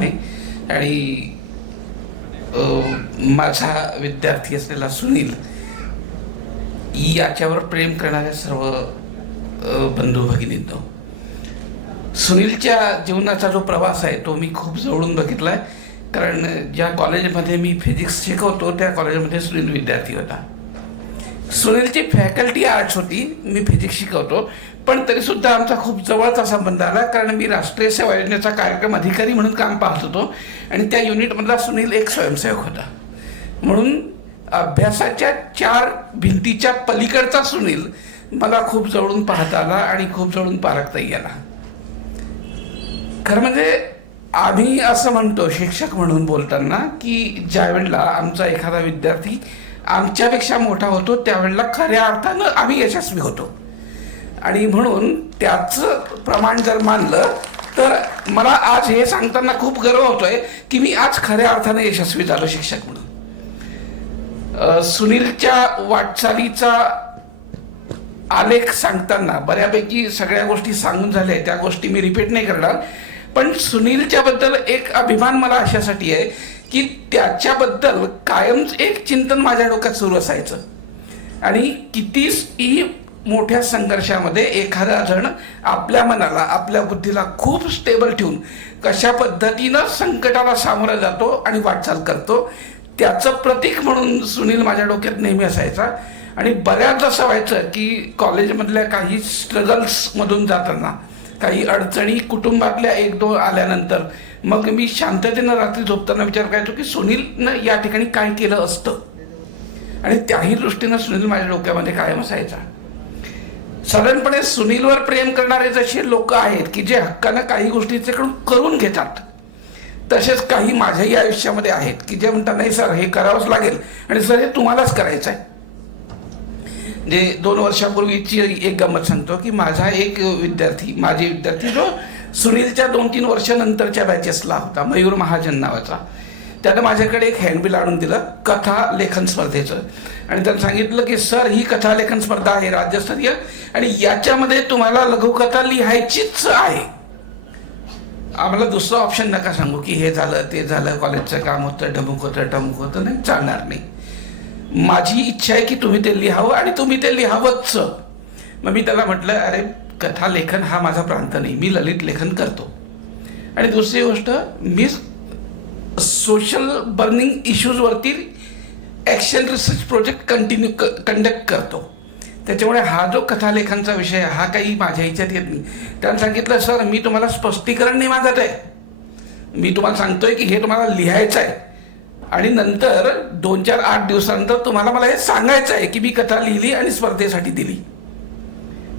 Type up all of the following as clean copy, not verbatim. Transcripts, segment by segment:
पाहुणे आणि माझा विद्यार्थी असलेला सुनील याच्यावर प्रेम करणाऱ्या सर्व बंधू भगिनींनो, सुनीलच्या जीवनाचा जो प्रवास आहे तो मी खूप जवळून बघितला आहे. कारण ज्या कॉलेजमध्ये मी फिजिक्स शिकवतो त्या कॉलेजमध्ये सुनील विद्यार्थी होता. सुनीलची फॅकल्टी आर्ट्स होती, मी फिजिक्स शिकवतो, पण तरीसुद्धा आमचा खूप जवळचा संबंध आला. कारण मी राष्ट्रीय सेवा योजनेचा कार्यक्रम अधिकारी म्हणून काम पाहत होतो आणि त्या युनिटमधला सुनील एक स्वयंसेवक होता. म्हणून अभ्यासाच्या 4 भिंतीच्या पलीकडचा सुनील मला खूप जवळून पाहता आला आणि खूप जवळून पारखताही आला. खरं म्हणजे आम्ही असं म्हणतो शिक्षक म्हणून बोलताना की ज्या वेळेला आमचा एखादा विद्यार्थी आमच्यापेक्षा मोठा होतो त्यावेळेला खऱ्या अर्थानं आम्ही यशस्वी होतो. आणि म्हणून त्याचं प्रमाण जर मानलं तर मला आज हे सांगताना खूप गर्व होतोय की मी आज खऱ्या अर्थानं यशस्वी झालो शिक्षक म्हणून. सुनीलच्या वाटचालीचा आलेख सांगताना बऱ्यापैकी सगळ्या गोष्टी सांगून झाल्या, त्या गोष्टी मी रिपीट नाही करणार. पण सुनीलच्या बद्दल एक अभिमान मला अशासाठी आहे की त्याच्याबद्दल कायमच एक चिंतन माझ्या डोक्यात सुरू असायचं. आणि कितीही मोठ्या संघर्षामध्ये एखादा जण आपल्या मनाला आपल्या बुद्धीला खूप स्टेबल ठेवून कशा पद्धतीनं संकटाला सामोरा जातो आणि वाटचाल करतो त्याचं प्रतीक म्हणून सुनील माझ्या डोक्यात नेहमी असायचा. आणि बऱ्याच असं व्हायचं की कॉलेजमधल्या काही स्ट्रगल्समधून जाताना काही अडचणी कुटुंबातल्या 1-2 आल्यानंतर मग मी शांततेनं रात्री झोपताना विचार करायचो की सुनीलनं या ठिकाणी काय केलं असतं. आणि त्याही दृष्टीनं सुनील माझ्या डोक्यामध्ये कायम असायचा. साधारणपणे सुनीलवर प्रेम करणारे जसे लोक आहेत की जे हक्कानं काही गोष्टीच्याकडून करून घेतात, तसेच काही माझ्याही आयुष्यामध्ये आहेत की जे म्हणतात नाही सर हे करावंच लागेल आणि सर हे तुम्हालाच करायचं आहे. जे 2 वर्षापूर्वीची एक गंमत सांगतो की माझे विद्यार्थी जो सुनीलच्या 2-3 वर्षानंतरच्या बॅचेसला होता, मयूर महाजन नावाचा, त्यानं माझ्याकडे एक हँडबिल आणून दिलं कथा लेखन स्पर्धेचं. आणि त्यानं सांगितलं की सर ही कथा लेखन स्पर्धा आहे राज्यस्तरीय आणि याच्यामध्ये तुम्हाला लघुकथा लिहायचीच आहे. आम्हाला दुसरं ऑप्शन नका सांगू की हे झालं ते झालं, कॉलेजचं काम होतं, ढमुक होतं, नाही चालणार नाही. माझी इच्छा आहे की तुम्ही ते लिहावं आणि तुम्ही ते लिहावंच. मग मी त्याला म्हटलं अरे कथा लेखन हा माझा प्रांत नाही, मी ललित लेखन करतो. आणि दुसरी गोष्ट मी सोशल बर्निंग इश्यूजवरती ॲक्शन रिसर्च प्रोजेक्ट कंडक्ट करतो. त्याच्यामुळे हा जो कथालेखनचा विषय हा काही माझ्या ह्याच्यात येत नाही. त्यानं सांगितलं सर मी तुम्हाला स्पष्टीकरण नाही मागत आहे, मी तुम्हाला सांगतोय की हे तुम्हाला लिहायचं आहे आणि नंतर 2-4-8 दिवसानंतर तुम्हाला मला हे सांगायचं आहे की मी कथा लिहिली आणि स्पर्धेसाठी दिली.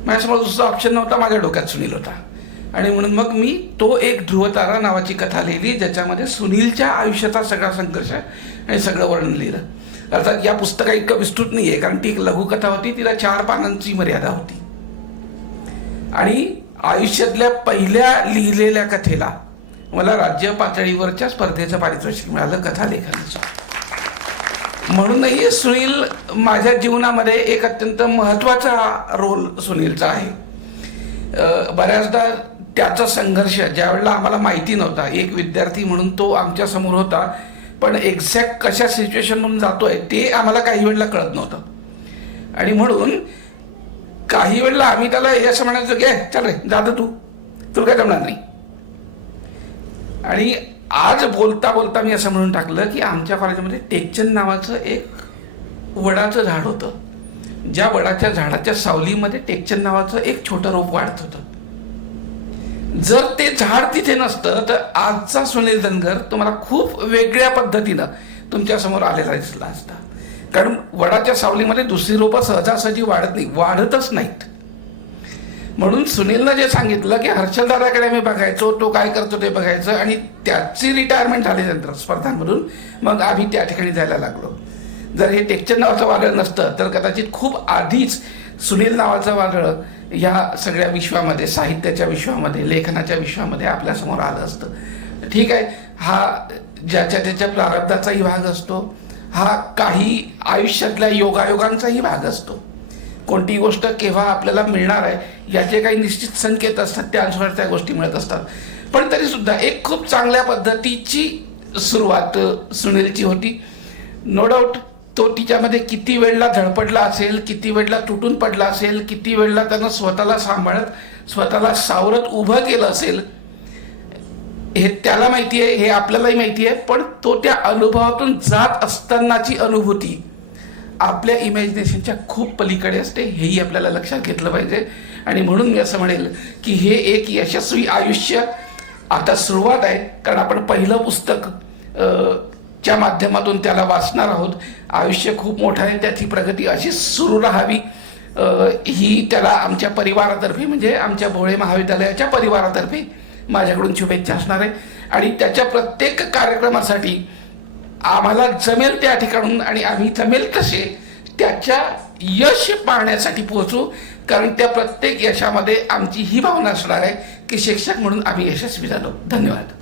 माझ्यासमोर दुसरा ऑप्शन नव्हता, माझ्या डोक्यात सुनील होता. आणि म्हणून मग मी तो एक ध्रुवतारा नावाची कथा लिहिली ज्याच्यामध्ये सुनीलच्या आयुष्याचा सगळा संघर्ष आणि सगळं वर्णन लिहिलं. अर्थात या पुस्तका इतकं विस्तृत नाही आहे कारण ती एक लघुकथा होती, तिला 4 पानांची मर्यादा होती. आणि आयुष्यातल्या पहिल्या लिहिलेल्या कथेला मला राज्य पातळीवरच्या स्पर्धेचं पारितोषिक मिळालं कथा लेखनाचं. म्हणूनही सुनील माझ्या जीवनामध्ये एक अत्यंत महत्त्वाचा रोल सुनीलचा आहे. बऱ्याचदा त्याचा संघर्ष ज्या वेळेला आम्हाला माहिती नव्हता, एक विद्यार्थी म्हणून तो आमच्या समोर होता, पण एक्झॅक्ट कशा सिच्युएशनमधून जातोय ते आम्हाला काही वेळेला कळत नव्हतं. आणि म्हणून काही वेळेला आम्ही त्याला हे असं म्हणायचो घे चल रे जातं तुला काय जमणार नाही. आणि आज बोलता बोलता मी असं म्हणून टाकलं की आमच्या कॉलेजमध्ये टेकचंद नावाचं एक वडाचं झाड होतं, ज्या वडाच्या झाडाच्या सावलीमध्ये टेकचंद नावाचं एक छोटं रोप वाढत होतं. जर ते झाड तिथे नसतं तर आजचा सुनील धनगर तुम्हाला खूप वेगळ्या पद्धतीनं तुमच्यासमोर आलेला दिसला असता. कारण वडाच्या सावलीमध्ये दुसरी रोपं सहजासहजी वाढतच नाहीत. म्हणून सुनीलनं जे सांगितलं की हर्षलदादाकडे मी बघायचो, तो काय करतो ते बघायचं, आणि त्याची रिटायरमेंट झाल्यानंतर स्पर्धांमधून मग आम्ही त्या ठिकाणी जायला लागलो. जर हे टेकचंद नावाचं वादळ नसतं तर कदाचित खूप आधीच सुनील नावाचं वादळ ह्या सगळ्या विश्वामध्ये, साहित्याच्या विश्वामध्ये, लेखनाच्या विश्वामध्ये आपल्यासमोर आलं असतं. ठीक आहे, हा ज्याच्या त्याच्या प्रारब्धाचाही भाग असतो, हा काही आयुष्यातल्या योगायोगांचाही भाग असतो. कोणती गोष्ट केव्हा आपल्याला मिळणार आहे याचे काही निश्चित संकेत असतात, त्यानुसार त्या गोष्टी मिळत असतात. पण तरी सुद्धा एक खूप चांगल्या पद्धतीची सुरुवात सुनीलची होती. नो डाऊट तो तिच्यामध्ये किती वेळला धडपडला असेल, किती वेळला तुटून पडला असेल, किती वेळला त्यानं स्वतःला सांभाळत स्वतःला सावरत उभं केलं असेल, हे त्याला माहिती आहे, हे आपल्यालाही माहिती आहे. पण तो त्या अनुभवातून जात असतानाची अनुभूती आपल्या इमॅजिनेशनच्या खूप पलीकडे असते, हेही आपल्याला लक्षात घेतलं पाहिजे. आणि म्हणून मी असं म्हणेल की हे एक यशस्वी आयुष्य आता सुरुवात आहे, कारण आपण पहिलं पुस्तक च्या माध्यमातून त्याला वाचणार आहोत. आयुष्य खूप मोठं आहे, त्याची प्रगती अशीच सुरू राहावी ही त्याला आमच्या परिवारातर्फे, म्हणजे आमच्या भोळे महाविद्यालयाच्या परिवारातर्फे माझ्याकडून शुभेच्छा असणार आहे. आणि त्याच्या प्रत्येक कार्यक्रमासाठी आम्हाला जमेल त्या ठिकाणून आणि आम्ही जमेल तसे त्याच्या यश पाहण्यासाठी पोहोचू, कारण त्या प्रत्येक यशामध्ये आमची ही भावना असणार आहे की शिक्षक म्हणून आम्ही यशस्वी झालो. धन्यवाद.